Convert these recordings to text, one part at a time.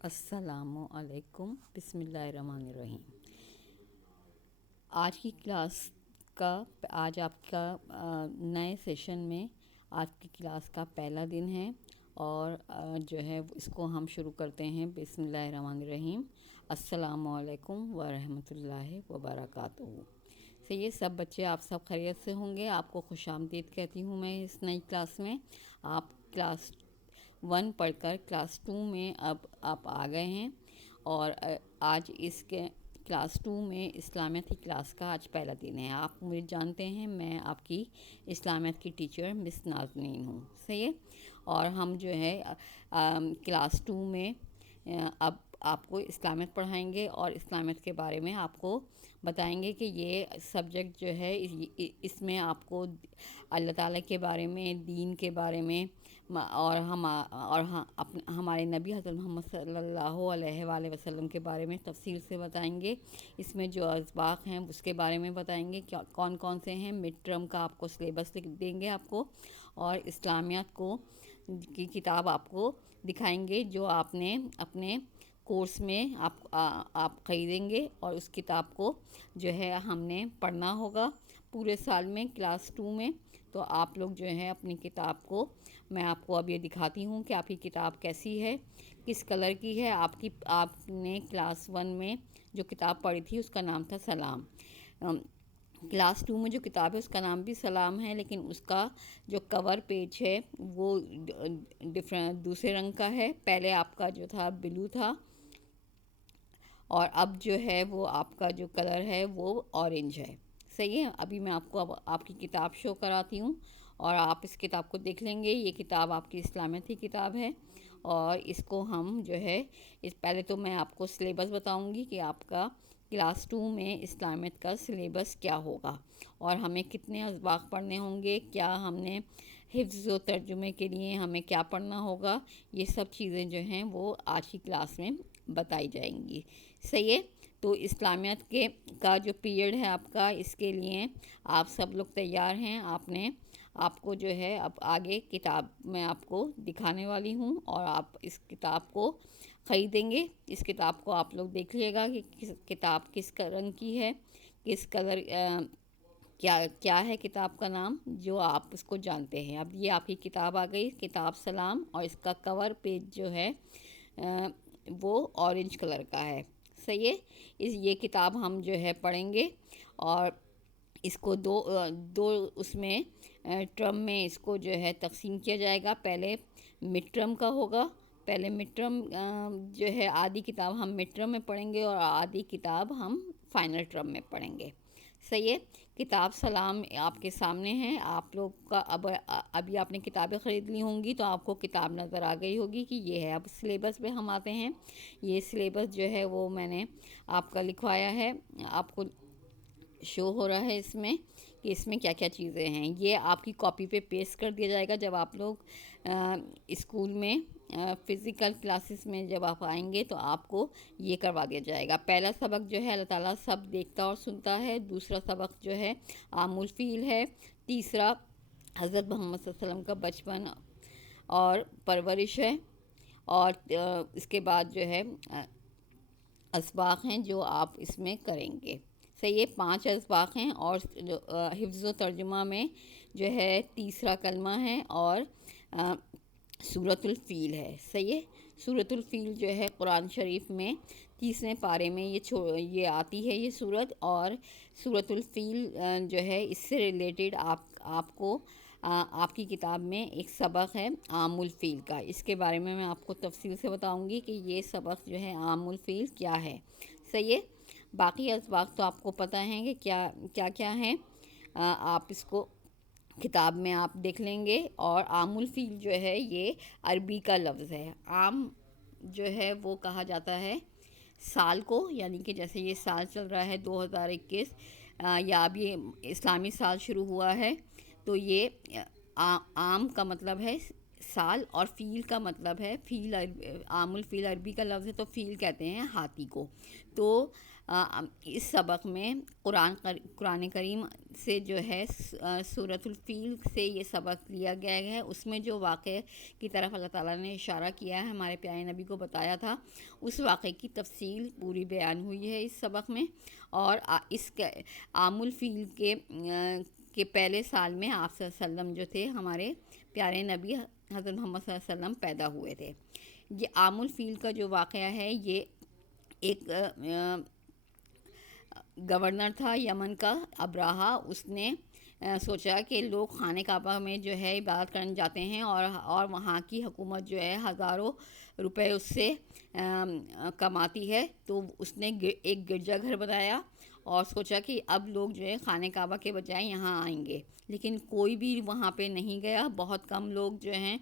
السلام علیکم، بسم اللہ الرحمن الرحیم۔ آج کی کلاس کا آج آپ کا نئے سیشن میں آج کی کلاس کا پہلا دن ہے اور جو ہے اس کو ہم شروع کرتے ہیں بسم اللہ الرحمن الرحیم۔ السلام علیکم ورحمۃ اللہ وبرکاتہ۔ سے یہ سب بچے آپ سب خیریت سے ہوں گے۔ آپ کو خوش آمدید کہتی ہوں میں اس نئی کلاس میں۔ آپ کلاس 1 پڑھ کر کلاس 2 میں اب آپ آ گئے ہیں اور آج اس کے کلاس 2 میں اسلامیت کی کلاس کا آج پہلا دن ہے۔ آپ مجھے جانتے ہیں، میں آپ کی اسلامیت کی ٹیچر مس نازنین ہوں، صحیح ہے۔ اور ہم جو ہے کلاس 2 میں اب آپ کو اسلامیت پڑھائیں گے اور اسلامیت کے بارے میں آپ کو بتائیں گے کہ یہ سبجیکٹ جو ہے اس میں آپ کو اللہ تعالیٰ کے بارے میں، دین کے بارے میں اور ہمارے نبی حضرت محمد صلی اللہ علیہ وآلہ وسلم کے بارے میں تفصیل سے بتائیں گے۔ اس میں جو اسباق ہیں اس کے بارے میں بتائیں گے، کون کون سے ہیں۔ مڈ ٹرم کا آپ کو سلیبس دیں گے آپ کو، اور اسلامیات کی کتاب آپ کو دکھائیں گے جو آپ نے اپنے کورس میں آپ خریدیں گے، اور اس کتاب کو جو ہے ہم نے پڑھنا ہوگا پورے سال میں کلاس 2 میں۔ تو آپ لوگ جو ہے اپنی کتاب کو، میں آپ کو اب یہ دکھاتی ہوں کہ آپ کی کتاب کیسی ہے، کس کلر کی ہے۔ آپ نے کلاس 1 میں جو کتاب پڑھی تھی اس کا نام تھا سلام۔ کلاس 2 میں جو کتاب ہے اس کا نام بھی سلام ہے، لیکن اس کا جو کور پیج ہے وہ دوسرے رنگ کا ہے۔ پہلے آپ کا جو تھا بلو تھا، اور اب جو ہے وہ آپ کا جو کلر ہے وہ اورنج ہے، صحیح ہے۔ ابھی میں آپ کو اب آپ کی کتاب شو کراتی ہوں اور آپ اس کتاب کو دیکھ لیں گے۔ یہ کتاب آپ کی اسلامیت کی کتاب ہے، اور اس کو ہم جو ہے پہلے تو میں آپ کو سلیبس بتاؤں گی کہ آپ کا کلاس 2 میں اسلامیت کا سلیبس کیا ہوگا، اور ہمیں کتنے اسباق پڑھنے ہوں گے، کیا ہم نے حفظ و ترجمے کے لیے ہمیں کیا پڑھنا ہوگا۔ یہ سب چیزیں جو ہیں وہ آج کی کلاس میں بتائی جائیں گی، صحیح ہے۔ تو اسلامیت کا جو پیریڈ ہے آپ کا، اس کے لیے آپ سب لوگ تیار ہیں۔ آپ کو جو ہے اب آگے کتاب میں آپ کو دکھانے والی ہوں، اور آپ اس کتاب کو خریدیں گے۔ اس کتاب کو آپ لوگ دیکھ لیے گا کہ کتاب کس رنگ کی ہے، کس کلر کیا ہے کتاب کا نام، جو آپ اس کو جانتے ہیں۔ اب یہ آپ کی کتاب آ گئی، کتاب سلام، اور اس کا کور پیج جو ہے وہ اورنج کلر کا ہے، صحیح ہے۔ یہ کتاب ہم جو ہے پڑھیں گے، اور اس کو دو اس میں ٹرم میں اس کو جو ہے تقسیم کیا جائے گا۔ پہلے مڈ ٹرم کا ہوگا، پہلے مڈ ٹرم جو ہے آدھی کتاب ہم مڈ ٹرم میں پڑھیں گے اور آدھی کتاب ہم فائنل ٹرم میں پڑھیں گے، صحیح ہے۔ کتاب سلام آپ کے سامنے ہے۔ آپ لوگ کا ابھی آپ نے کتابیں خرید لی ہوں گی تو آپ کو کتاب نظر آ گئی ہوگی کہ یہ ہے۔ اب سلیبس پہ ہم آتے ہیں۔ یہ سلیبس جو ہے وہ میں نے آپ کا لکھوایا ہے، آپ کو شو ہو رہا ہے اس میں کہ اس میں کیا کیا چیزیں ہیں۔ یہ آپ کی کاپی پہ پیسٹ کر دیا جائے گا جب آپ لوگ اسکول میں فزیکل کلاسز میں جب آپ آئیں گے تو آپ کو یہ کروا دیا جائے گا۔ پہلا سبق جو ہے اللہ تعالیٰ سب دیکھتا اور سنتا ہے، دوسرا سبق جو ہے عام الفیل ہے، تیسرا حضرت محمد صلی اللہ علیہ وسلم کا بچپن اور پرورش ہے، اور اس کے بعد جو ہے اسباق ہیں جو آپ اس میں کریں گے، صحیح ہے۔ 5 اسباق ہیں، اور حفظ و ترجمہ میں جو ہے تیسرا کلمہ ہے، اور سورۃ الفیل ہے، صحیح ہے۔ سورۃ الفیل جو ہے قرآن شریف میں 30ویں پارے میں یہ آتی ہے یہ سورت، اور سورۃ الفیل جو ہے اس سے ریلیٹڈ آپ کو آپ کی کتاب میں ایک سبق ہے عام الفیل کا۔ اس کے بارے میں آپ کو تفصیل سے بتاؤں گی کہ یہ سبق جو ہے عام الفیل کیا ہے، صحیح ہے۔ باقی اسباق تو آپ کو پتہ ہیں کہ کیا کیا ہیں، آپ اس کو کتاب میں آپ دیکھ لیں گے۔ اور عام الفیل جو ہے یہ عربی کا لفظ ہے۔ عام جو ہے وہ کہا جاتا ہے سال کو، یعنی کہ جیسے یہ سال چل رہا ہے 2021، یا اب یہ اسلامی سال شروع ہوا ہے، تو یہ عام کا مطلب ہے سال، اور فیل کا مطلب ہے فیل، عام الفیل عربی کا لفظ ہے تو فیل کہتے ہیں ہاتھی کو۔ تو اس سبق میں قرآن کریم سے جو ہے سورۃ الفیل سے یہ سبق لیا گیا ہے۔ اس میں جو واقعے کی طرف اللہ تعالیٰ نے اشارہ کیا ہے، ہمارے پیارے نبی کو بتایا تھا، اس واقعے کی تفصیل پوری بیان ہوئی ہے اس سبق میں۔ اور اس عام الفیل کے پہلے سال میں آپ صلی اللہ علیہ وسلم جو تھے، ہمارے پیارے نبی حضرت محمد صلی اللہ علیہ وسلم پیدا ہوئے تھے۔ یہ عام الفیل کا جو واقعہ ہے، یہ ایک گورنر تھا یمن کا، ابراہا۔ اس نے سوچا کہ لوگ خانہ کعبہ میں جو ہے عبادت کرنے جاتے ہیں، اور وہاں کی حکومت جو ہے ہزاروں روپے اس سے کماتی ہے، تو اس نے ایک گرجا گھر بنایا اور سوچا کہ اب لوگ جو ہے خانہ کعبہ کے بجائے یہاں آئیں گے، لیکن کوئی بھی وہاں پہ نہیں گیا۔ بہت کم لوگ جو ہیں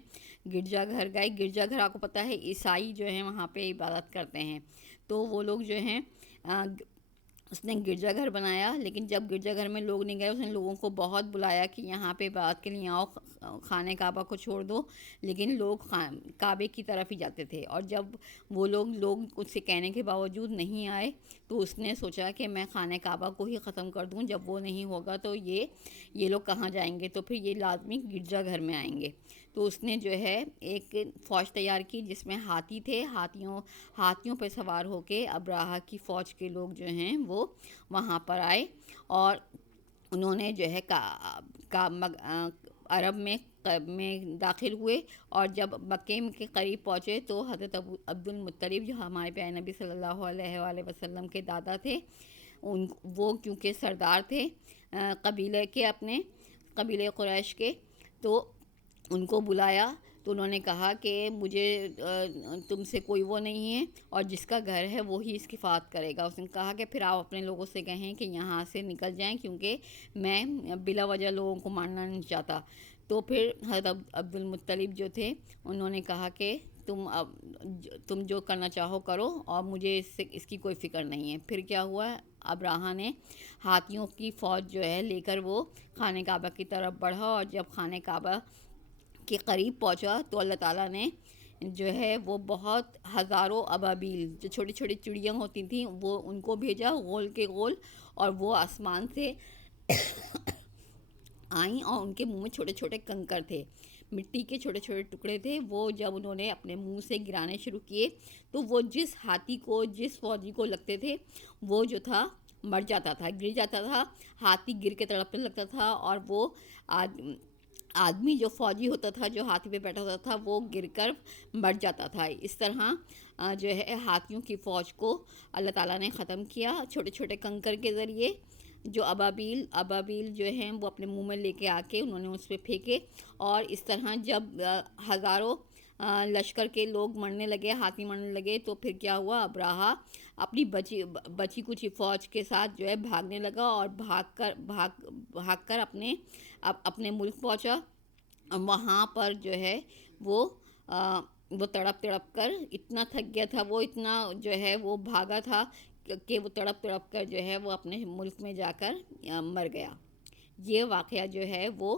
گرجا گھر گئے۔ گرجا گھر آپ کو پتہ ہے عیسائی جو ہیں وہاں پہ عبادت کرتے ہیں، تو وہ لوگ جو ہیں اس نے گرجا گھر بنایا، لیکن جب گرجا گھر میں لوگ نہیں گئے، اس نے لوگوں کو بہت بلایا کہ یہاں پہ عبادت کے لیے آؤ، خانہ کعبہ کو چھوڑ دو، لیکن لوگ کعبے کی طرف ہی جاتے تھے۔ اور جب وہ لوگ اس سے کہنے کے باوجود نہیں آئے، تو اس نے سوچا کہ میں خانہ کعبہ کو ہی ختم کر دوں، جب وہ نہیں ہوگا تو یہ لوگ کہاں جائیں گے، تو پھر یہ لازمی گرجا گھر میں آئیں گے۔ تو اس نے جو ہے ایک فوج تیار کی جس میں ہاتھی تھے، ہاتھیوں پہ سوار ہو کے ابراہا کی فوج کے لوگ جو ہیں وہ وہاں پر آئے، اور انہوں نے جو ہے عرب میں داخل ہوئے، اور جب مکے کے قریب پہنچے تو حضرت عبد المطلب، جو ہمارے پیارے نبی صلی اللہ علیہ وآلہ وسلم کے دادا تھے، وہ کیونکہ سردار تھے قبیلے کے، اپنے قبیلے قریش کے، تو ان کو بلایا۔ تو انہوں نے کہا کہ مجھے تم سے کوئی وہ نہیں ہے، اور جس کا گھر ہے وہی اس کی حفاظت کرے گا۔ اس نے کہا کہ پھر آپ اپنے لوگوں سے کہیں کہ یہاں سے نکل جائیں، کیونکہ میں بلا وجہ لوگوں کو مارنا نہیں چاہتا۔ تو پھر حضرت عبد المطلب جو تھے، انہوں نے کہا کہ تم جو کرنا چاہو کرو، اور مجھے اس کی کوئی فکر نہیں ہے۔ پھر کیا ہوا، ابراہا نے ہاتھیوں کی فوج جو ہے لے کر وہ خانہ کعبہ کی طرف بڑھا، اور جب خانہ کعبہ کے قریب پہنچا تو اللہ تعالیٰ نے جو ہے وہ بہت ہزاروں ابابیل، جو چھوٹی چھوٹی چڑیاں ہوتی تھیں، وہ ان کو بھیجا غول کے غول، اور وہ آسمان سے آئیں، اور ان کے منہ میں چھوٹے چھوٹے کنکر تھے، مٹی کے چھوٹے چھوٹے ٹکڑے تھے۔ وہ جب انہوں نے اپنے منہ سے گرانے شروع کیے، تو وہ جس ہاتھی کو، جس فوجی کو لگتے تھے، وہ جو تھا مر جاتا تھا، گر جاتا تھا، ہاتھی گر کے تڑپنے لگتا تھا، اور وہ آدمی جو فوجی ہوتا تھا، جو ہاتھی پہ بیٹھا ہوتا تھا، وہ گر کر مر جاتا تھا۔ اس طرح جو ہے ہاتھیوں کی فوج کو اللہ تعالیٰ نے ختم کیا چھوٹے چھوٹے کنکر کے ذریعے، جو ابابیل جو ہیں وہ اپنے منہ میں لے کے آ کے انہوں نے اس پہ پھینکے۔ اور اس طرح جب ہزاروں لشکر کے لوگ مرنے لگے، ہاتھی مرنے لگے، تو پھر کیا ہوا، ابراہا اپنی بچی کچی فوج کے ساتھ جو ہے بھاگنے لگا، اور بھاگ کر اپنے ملک پہنچا۔ وہاں پر جو ہے وہ تڑپ کر اتنا تھک گیا تھا، وہ اتنا جو ہے وہ بھاگا تھا کہ وہ تڑپ کر جو ہے وہ اپنے ملک میں جا کر مر گیا۔ یہ واقعہ جو ہے وہ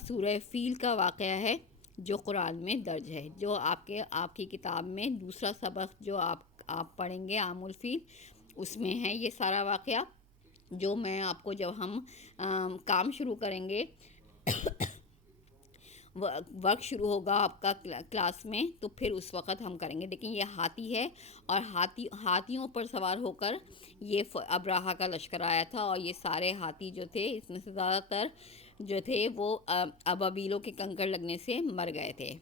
سورہ فیل کا واقعہ ہے، جو قرآن میں درج ہے، جو آپ کی کتاب میں دوسرا سبق جو آپ پڑھیں گے عام الفیل، اس میں ہے یہ سارا واقعہ، جو میں آپ کو جب ہم کام شروع کریں گے، ورک شروع ہوگا آپ کا کلاس میں، تو پھر اس وقت ہم کریں گے۔ لیکن یہ ہاتھی ہے، اور ہاتھیوں پر سوار ہو کر یہ ابراہا کا لشکر آیا تھا، اور یہ سارے ہاتھی جو تھے، اس میں سے زیادہ تر جو تھے وہ ابابیلوں کے کنکر لگنے سے مر گئے تھے۔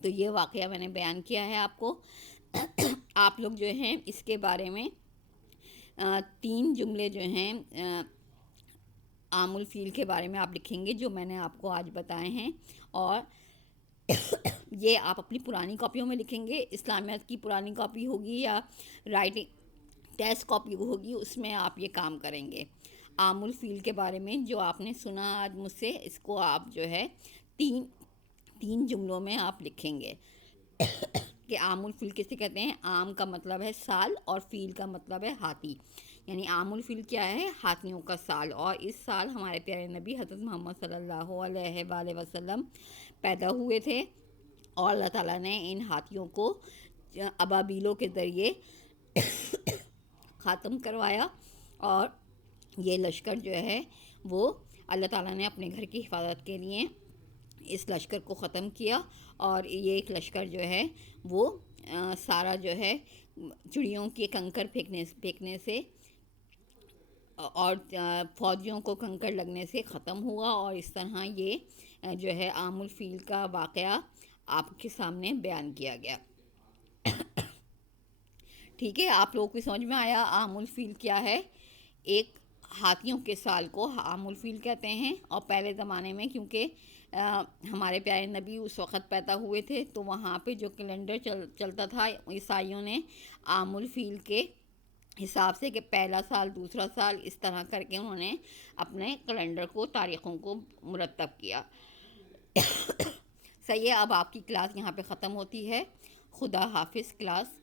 تو یہ واقعہ میں نے بیان کیا ہے آپ کو۔ آپ لوگ جو ہیں اس کے بارے میں 3 جملے جو ہیں عام الفیل کے بارے میں آپ لکھیں گے، جو میں نے آپ کو آج بتائے ہیں، اور یہ آپ اپنی پرانی کاپیوں میں لکھیں گے۔ اسلامیات کی پرانی کاپی ہوگی یا رائٹنگ ٹیسٹ کاپی ہوگی، اس میں آپ یہ کام کریں گے۔ عام الفیل کے بارے میں جو آپ نے سنا آج مجھ سے، اس کو آپ جو ہے 3 جملوں میں آپ لکھیں گے کہ عام الفیل کسے کہتے ہیں۔ عام کا مطلب ہے سال، اور فیل کا مطلب ہے ہاتھی، یعنی عام الفیل کیا ہے، ہاتھیوں کا سال۔ اور اس سال ہمارے پیارے نبی حضرت محمد صلی اللہ علیہ وآلہ وسلم پیدا ہوئے تھے، اور اللہ تعالیٰ نے ان ہاتھیوں کو ابابیلوں کے ذریعے ختم کروایا، اور یہ لشکر جو ہے وہ اللہ تعالیٰ نے اپنے گھر کی حفاظت کے لیے اس لشکر کو ختم کیا، اور یہ ایک لشکر جو ہے وہ سارا جو ہے چڑیوں کے کنکر پھینکنے سے اور فوجیوں کو کنکر لگنے سے ختم ہوا، اور اس طرح یہ جو ہے عام الفیل کا واقعہ آپ کے سامنے بیان کیا گیا۔ ٹھیک ہے، آپ لوگوں کو سمجھ میں آیا عام الفیل کیا ہے؟ ایک ہاتھیوں کے سال کو عام الفیل کہتے ہیں، اور پہلے زمانے میں کیونکہ ہمارے پیارے نبی اس وقت پیدا ہوئے تھے تو وہاں پہ جو کیلنڈر چلتا تھا عیسائیوں نے عام الفیل کے حساب سے کہ پہلا سال دوسرا سال اس طرح کر کے انہوں نے اپنے کیلنڈر کو تاریخوں کو مرتب کیا۔ صحیح ہے، اب آپ کی کلاس یہاں پہ ختم ہوتی ہے۔ خدا حافظ کلاس۔